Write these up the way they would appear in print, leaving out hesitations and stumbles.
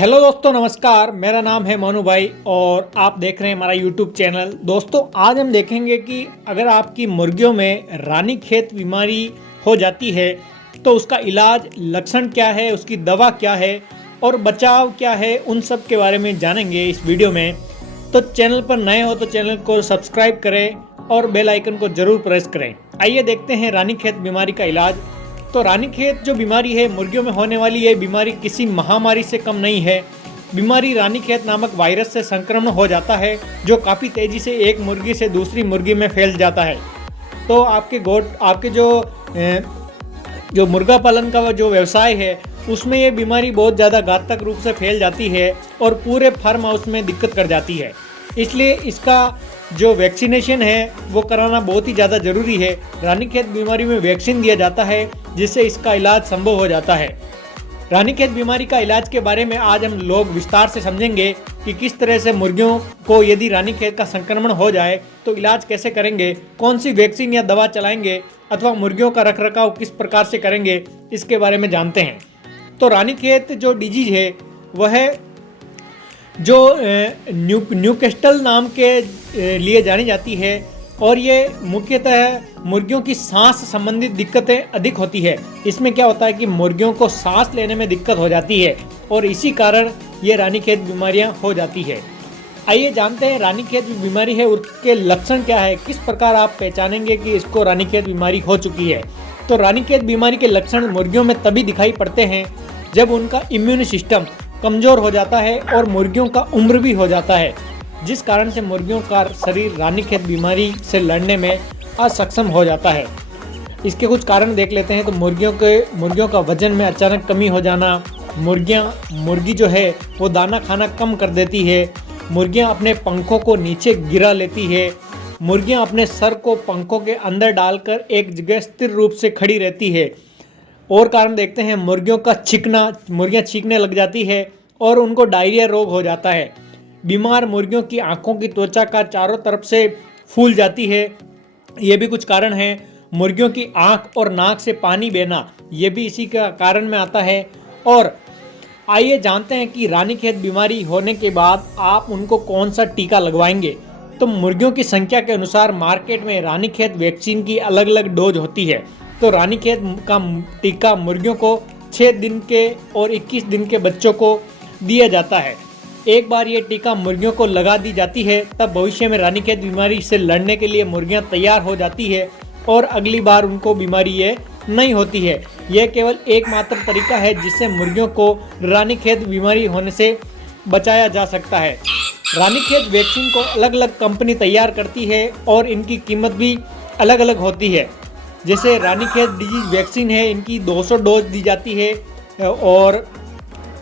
Hello दोस्तों, नमस्कार। मेरा नाम है मनु भाई और आप देख रहे हैं हमारा यूट्यूब चैनल। दोस्तों, आज हम देखेंगे कि अगर आपकी मुर्गियों में रानीखेत बीमारी हो जाती है तो उसका इलाज, लक्षण क्या है, उसकी दवा क्या है और बचाव क्या है, उन सब के बारे में जानेंगे इस वीडियो में। तो चैनल पर नए हो तो चैनल को सब्सक्राइब करें और बेल आइकन को जरूर प्रेस करें। आइए देखते हैं रानीखेत बीमारी का इलाज। तो रानीखेत जो बीमारी है, मुर्गियों में होने वाली ये बीमारी किसी महामारी से कम नहीं है। बीमारी रानीखेत नामक वायरस से संक्रमण हो जाता है जो काफ़ी तेज़ी से एक मुर्गी से दूसरी मुर्गी में फैल जाता है। तो आपके जो मुर्गा पालन का जो व्यवसाय है उसमें ये बीमारी बहुत ज़्यादा घातक रूप से फैल जाती है और पूरे फार्म हाउस में दिक्कत कर जाती है। इसलिए इसका जो वैक्सीनेशन है वो कराना बहुत ही ज़्यादा ज़रूरी है। रानीखेत बीमारी में वैक्सीन दिया जाता है जिससे इसका इलाज संभव हो जाता है। रानीखेत बीमारी का इलाज के बारे में आज हम लोग विस्तार से समझेंगे कि किस तरह से मुर्गियों को यदि रानीखेत का संक्रमण हो जाए तो इलाज कैसे करेंगे, कौन सी वैक्सीन या दवा चलाएंगे अथवा मुर्गियों का रखरखाव किस प्रकार से करेंगे, इसके बारे में जानते हैं। तो रानीखेत जो डिजीज है वह जो न्यूकैस्टल नाम के लिए जानी जाती है और ये मुख्यतः मुर्गियों की सांस संबंधित दिक्कतें अधिक होती है। इसमें क्या होता है कि मुर्गियों को सांस लेने में दिक्कत हो जाती है और इसी कारण ये रानीखेत बीमारियां हो जाती है। आइए जानते हैं रानीखेत बीमारी है उसके लक्षण क्या है, किस प्रकार आप पहचानेंगे कि इसको रानीखेत बीमारी हो चुकी है। तो रानीखेत बीमारी के लक्षण मुर्गियों में तभी दिखाई पड़ते हैं जब उनका इम्यून सिस्टम कमज़ोर हो जाता है और मुर्गियों का उम्र भी हो जाता है, जिस कारण से मुर्गियों का शरीर रानीखेत बीमारी से लड़ने में असक्षम हो जाता है। इसके कुछ कारण देख लेते हैं। तो मुर्गियों का वजन में अचानक कमी हो जाना, मुर्गी जो है वो दाना खाना कम कर देती है, मुर्गियां अपने पंखों को नीचे गिरा लेती है, मुर्गियां अपने सर को पंखों के अंदर डालकर एक जगह स्थिर रूप से खड़ी रहती है। और कारण देखते हैं मुर्गियां छींकने लग जाती है और उनको डायरिया रोग हो जाता है। बीमार मुर्गियों की आंखों की त्वचा का चारों तरफ से फूल जाती है, ये भी कुछ कारण है। मुर्गियों की आंख और नाक से पानी बहना, ये भी इसी का कारण में आता है। और आइए जानते हैं कि रानीखेत बीमारी होने के बाद आप उनको कौन सा टीका लगवाएंगे। तो मुर्गियों की संख्या के अनुसार मार्केट में रानीखेत वैक्सीन की अलग अलग डोज होती है। तो रानीखेत का टीका मुर्गियों को 6 दिन के और 21 दिन के बच्चों को दिया जाता है। एक बार ये टीका मुर्गियों को लगा दी जाती है तब भविष्य में रानीखेत बीमारी से लड़ने के लिए मुर्गियां तैयार हो जाती है और अगली बार उनको बीमारी ये नहीं होती है। यह केवल एकमात्र तरीका है जिससे मुर्गियों को रानीखेत बीमारी होने से बचाया जा सकता है। रानीखेत वैक्सीन को अलग अलग कंपनी तैयार करती है और इनकी कीमत भी अलग अलग होती है। जैसे रानीखेत डिजीज वैक्सीन है, इनकी 200 डोज दी जाती है और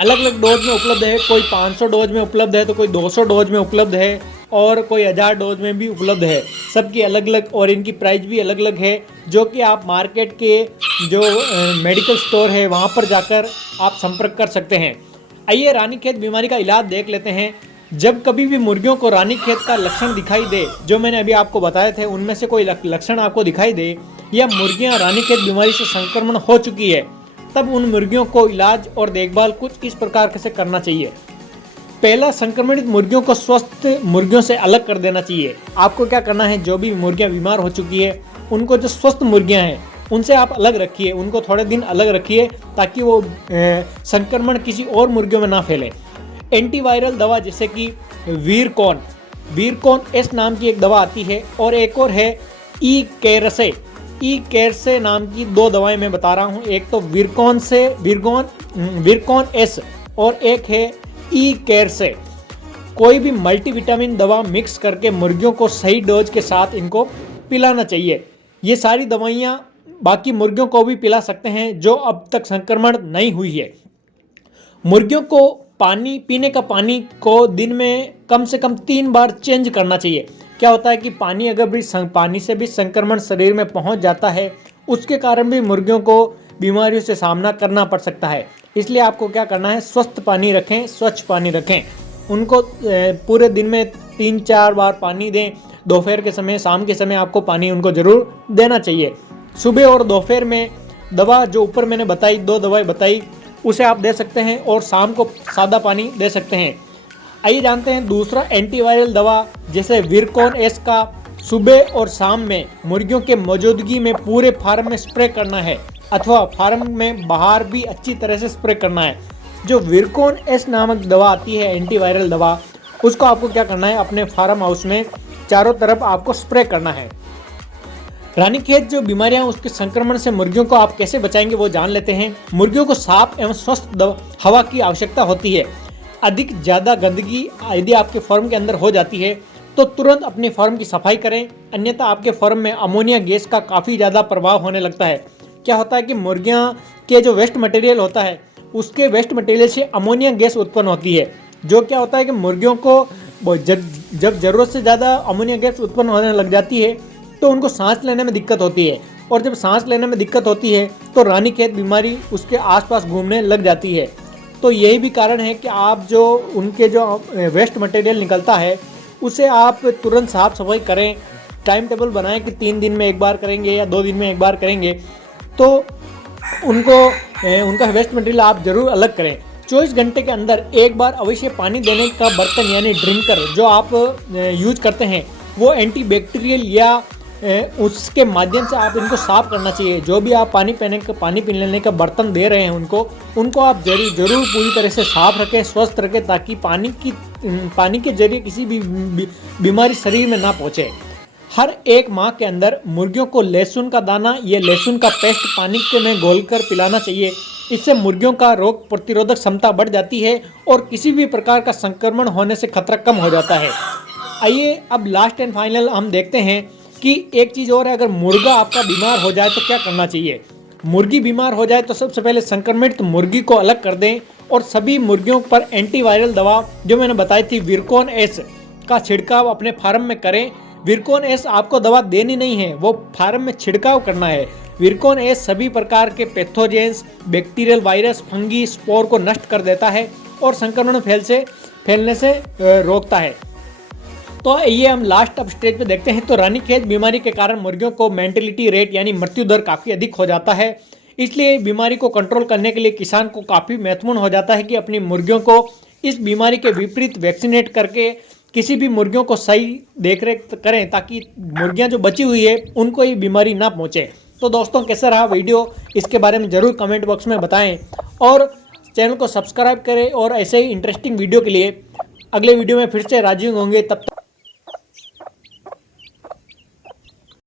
अलग अलग डोज में उपलब्ध है। कोई 500 डोज में उपलब्ध है तो कोई 200 डोज में उपलब्ध है और कोई 1000 डोज में भी उपलब्ध है। सबकी अलग अलग और इनकी प्राइस भी अलग अलग है, जो कि आप मार्केट के जो मेडिकल स्टोर है वहाँ पर जाकर आप संपर्क कर सकते हैं। आइए रानीखेत बीमारी का इलाज देख लेते हैं। जब कभी भी मुर्गियों को रानीखेत का लक्षण दिखाई दे, जो मैंने अभी आपको बताए थे उनमें से कोई लक्षण आपको दिखाई दे या मुर्गियां रानीखेत बीमारी से संक्रमण हो चुकी है, तब उन मुर्गियों को इलाज और देखभाल कुछ इस प्रकार से करना चाहिए। पहला, संक्रमित मुर्गियों को स्वस्थ मुर्गियों से अलग कर देना चाहिए। आपको क्या करना है, जो भी मुर्गियां बीमार हो चुकी है उनको जो स्वस्थ मुर्गियां हैं उनसे आप अलग रखिए, उनको थोड़े दिन अलग रखिए ताकि वो संक्रमण किसी और मुर्गियों में ना फैले। एंटीवायरल दवा जैसे कि वीरकॉन एस नाम की एक दवा आती है और एक और है ई केरसे नाम की 2 दवाएं मैं बता रहा हूं। एक तो वीरकॉन एस और एक है ई केरसे। कोई भी मल्टीविटामिन दवा मिक्स करके मुर्गियों को सही डोज के साथ इनको पिलाना चाहिए। ये सारी दवाइयां बाकी मुर्गियों को भी पिला सकते हैं जो अब तक संक्रमण नहीं हुई है। मुर्गियों को पीने का पानी को दिन में कम से कम 3 बार चेंज करना चाहिए। क्या होता है कि पानी से भी संक्रमण शरीर में पहुंच जाता है, उसके कारण भी मुर्गियों को बीमारियों से सामना करना पड़ सकता है। इसलिए आपको क्या करना है, स्वस्थ पानी रखें, स्वच्छ पानी रखें। उनको पूरे दिन में 3-4 बार पानी दें। दोपहर के समय, शाम के समय आपको पानी उनको ज़रूर देना चाहिए। सुबह और दोपहर में दवा जो ऊपर मैंने बताई 2 दवाएं बताई, उसे आप दे सकते हैं और शाम को सादा पानी दे सकते हैं। आइए जानते हैं दूसरा एंटीवायरल दवा जैसे विरकॉन एस का सुबह और शाम में मुर्गियों के मौजूदगी में पूरे फार्म में स्प्रे करना है अथवा फार्म में बाहर भी अच्छी तरह से स्प्रे करना है। जो विरकॉन एस नामक दवा आती है एंटीवायरल दवा, उसको आपको क्या करना है, अपने फार्म हाउस में चारों तरफ आपको स्प्रे करना है। रानीखेत जो बीमारियां उसके संक्रमण से मुर्गियों को आप कैसे बचाएंगे वो जान लेते हैं। मुर्गियों को साफ एवं स्वस्थ हवा की आवश्यकता होती है। अधिक ज़्यादा गंदगी यदि आपके फार्म के अंदर हो जाती है तो तुरंत अपने फार्म की सफाई करें, अन्यथा आपके फार्म में अमोनिया गैस का काफ़ी ज़्यादा प्रभाव होने लगता है। क्या होता है कि मुर्गियाँ के जो वेस्ट मटेरियल होता है उसके वेस्ट मटेरियल से अमोनिया गैस उत्पन्न होती है, जो क्या होता है कि मुर्गियों को जब ज़रूरत से ज़्यादा अमोनिया गैस उत्पन्न होने लग जाती है तो उनको सांस लेने में दिक्कत होती है, और जब सांस लेने में दिक्कत होती है तो रानीखेत बीमारी उसके आसपास घूमने लग जाती है। तो यही भी कारण है कि आप जो उनके जो वेस्ट मटेरियल निकलता है उसे आप तुरंत साफ सफाई करें। टाइम टेबल बनाएं कि 3 दिन में एक बार करेंगे या 2 दिन में एक बार करेंगे, तो उनका वेस्ट मटेरियल आप ज़रूर अलग करें। 24 घंटे के अंदर एक बार अवश्य पानी देने का बर्तन यानी ड्रिंकर जो आप यूज करते हैं वो एंटीबैक्टीरियल या उसके माध्यम से आप इनको साफ करना चाहिए। जो भी आप पानी पी लेने का बर्तन दे रहे हैं उनको आप जरूर पूरी तरह से साफ रखें, स्वस्थ रखें, ताकि पानी के जरिए किसी भी बीमारी शरीर में ना पहुँचे। हर 1 माह के अंदर मुर्गियों को लहसुन का दाना या लहसुन का पेस्ट पानी में घोलकर पिलाना चाहिए। इससे मुर्गियों का रोग प्रतिरोधक क्षमता बढ़ जाती है और किसी भी प्रकार का संक्रमण होने से खतरा कम हो जाता है। आइए अब लास्ट एंड फाइनल हम देखते हैं कि एक चीज़ और है, अगर मुर्गा आपका बीमार हो जाए तो क्या करना चाहिए। मुर्गी बीमार हो जाए तो सबसे पहले संक्रमित मुर्गी को अलग कर दें और सभी मुर्गियों पर एंटीवायरल दवा जो मैंने बताई थी विरकॉन एस का छिड़काव अपने फार्म में करें। विरकॉन एस आपको दवा देनी नहीं है, वो फार्म में छिड़काव करना है। विरकॉन एस सभी प्रकार के pathogens, bacterial, virus, fungi, spore को नष्ट कर देता है और संक्रमण फैलने से रोकता है। तो ये हम लास्ट अब स्टेज पे देखते हैं। तो रानीखेत बीमारी के कारण मुर्गियों को मेंटेलिटी रेट यानी मृत्यु दर काफ़ी अधिक हो जाता है। इसलिए बीमारी को कंट्रोल करने के लिए किसान को काफ़ी महत्वपूर्ण हो जाता है कि अपनी मुर्गियों को इस बीमारी के विपरीत वैक्सीनेट करके किसी भी मुर्गियों को सही देखरेख करें, ताकि मुर्गियां जो बची हुई है उनको ये बीमारी ना पहुंचे। तो दोस्तों कैसा रहा वीडियो, इसके बारे में ज़रूर कमेंट बॉक्स में बताएं और चैनल को सब्सक्राइब करें। और ऐसे ही इंटरेस्टिंग वीडियो के लिए अगले वीडियो में फिर से राजी होंगे। तब तक